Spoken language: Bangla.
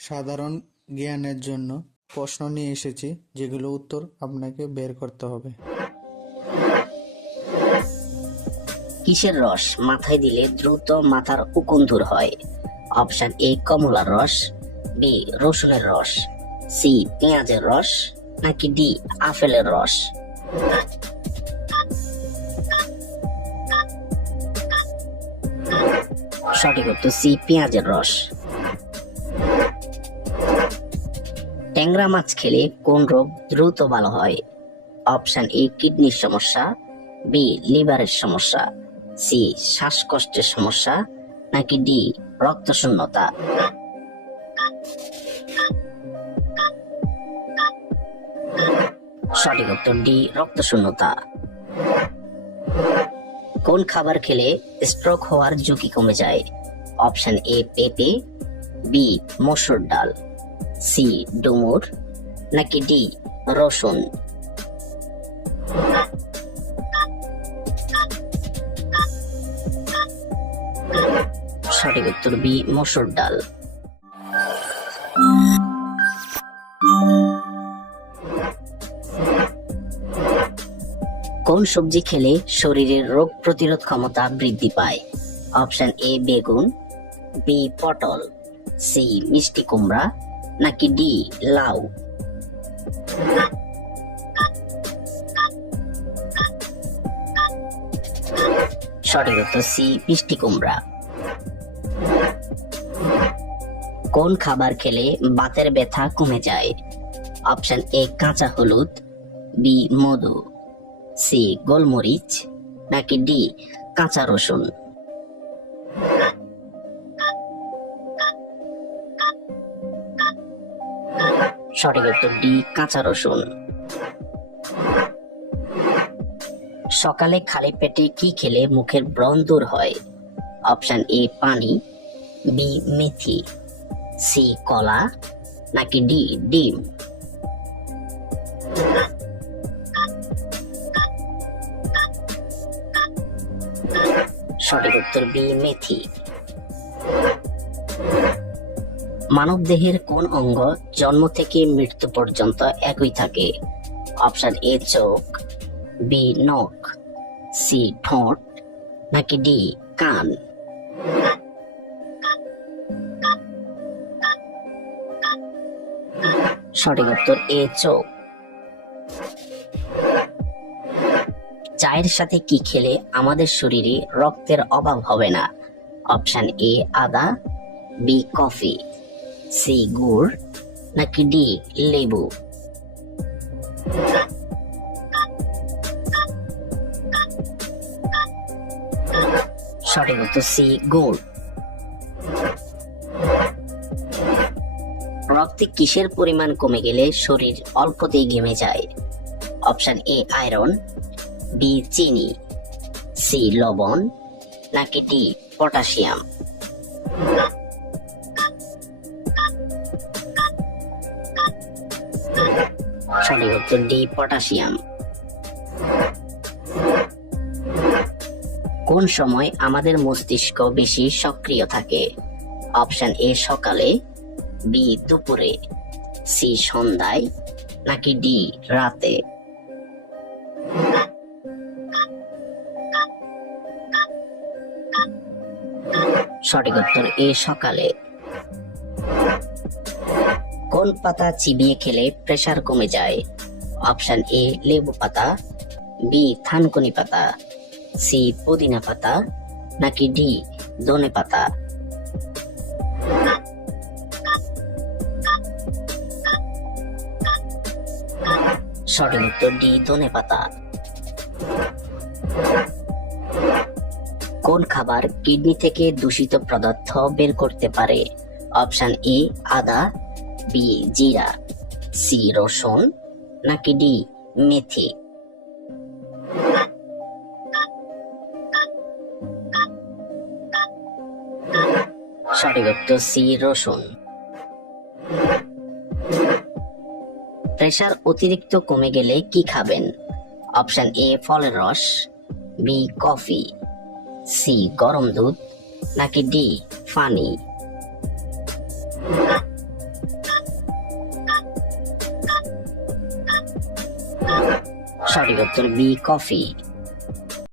সাধারণ জ্ঞানের জন্য প্রশ্ন নিয়ে এসেছি, যেগুলো উত্তর আপনাকে বের করতে হবে। কিসের রস? মাথায় দিলে দ্রুত মাথার উকুন দূর হয়। অপশন এ, কমলার রস, বি, রসুনের রস, সি, পেঁয়াজের রস, নাকি ডি, আপেলের রস। সঠিক উত্তর সি, পেঁয়াজের রস। ট্যাংরা মাছ খেলে কোন রোগ দ্রুত ভালো হয়? অপশন এ, কিডনির সমস্যা, বি, লিভারের সমস্যা, সি, শ্বাসকষ্টের সমস্যা, নাকি ডি, রক্তশূন্যতা? সঠিক উত্তর ডি, রক্তশূন্যতা। কোন খাবার খেলে স্ট্রোক হওয়ার ঝুঁকি কমে যায়? অপশন এ, পেঁপে, বি, মসুর ডাল। সি ডুমুর নাকি ডি রসুন? সঠিক উত্তর বি, মসুর ডাল। কোন সবজি খেলে শরীরের রোগ প্রতিরোধ ক্ষমতা বৃদ্ধি পায়? অপশন এ, বেগুন, বি, পটল, সি, মিষ্টি কুমড়া নাকি ডি লাউ সঠিক উত্তর সি মিষ্টি কুমড়া কোন খাবার খেলে বাতের ব্যথা কমে যায়? অপশন এ কাঁচা হলুদ বি মধু সি গোলমরিচ, নাকি ডি কাঁচা রসুন? সঠিক উত্তর ডি কাঁচা রসুন। সকালে খালি পেটে কি খেলে মুখের ব্রণ দূর হয়? অপশন এ, পানি, বি, মেথি, সি, কলা, নাকি ডি, ডিম? সঠিক উত্তর বি, মেথি। মানব দেহের কোন অঙ্গ জন্ম থেকে মৃত্যু পর্যন্ত একই থাকে? অপশন এ, চোখ, বি, নখ, সি, ঠোঁট, নাকি ডি, কান? সঠিক উত্তর এ, চোখ। চায়ের সাথে কি খেলে আমাদের শরীরে রক্তের অভাব হবে না? অপশন এ, আদা, বি, কফি। সি গুড় নাকি ডি লেবু? সঠিক উত্তর সি গুড় রক্তে কিসের পরিমাণ কমে গেলে শরীর অল্পতেই ঘেমে যায়? অপশন এ, আয়রন, বি, চিনি, সি, লবণ, নাকি ডি, পটাশিয়াম? সঠিক উত্তর ডি পটাশিয়াম। কোন সময় আমাদের মস্তিষ্ক বেশি সক্রিয় থাকে? অপশন এ সকালে, বি দুপুরে, সি সন্ধ্যায়, নাকি ডি রাতে? সঠিক উত্তর এ সকালে। কোন পাতা চিবিয়ে খেলে প্রেসার কমে যায়। অপশন এ লেবু পাতা। বি থানকুনি পাতা। সি পুদিনা পাতা। নাকি ডি ধনে পাতা। সঠিক উত্তর ডি ধনে পাতা। কোন খাবার কিডনি থেকে দূষিত পদার্থ বের করতে পারে? অপশন এ আদা। বি জিরা সি রসুন নাকি ডি মেথি? সঠিক উত্তর সি রসুন। প্রেশার অতিরিক্ত কমে গেলে কি খাবেন? অপশন এ ফলের রস বি কফি সি গরম দুধ, নাকি ডি পানি সঠিক উত্তর বি কফি।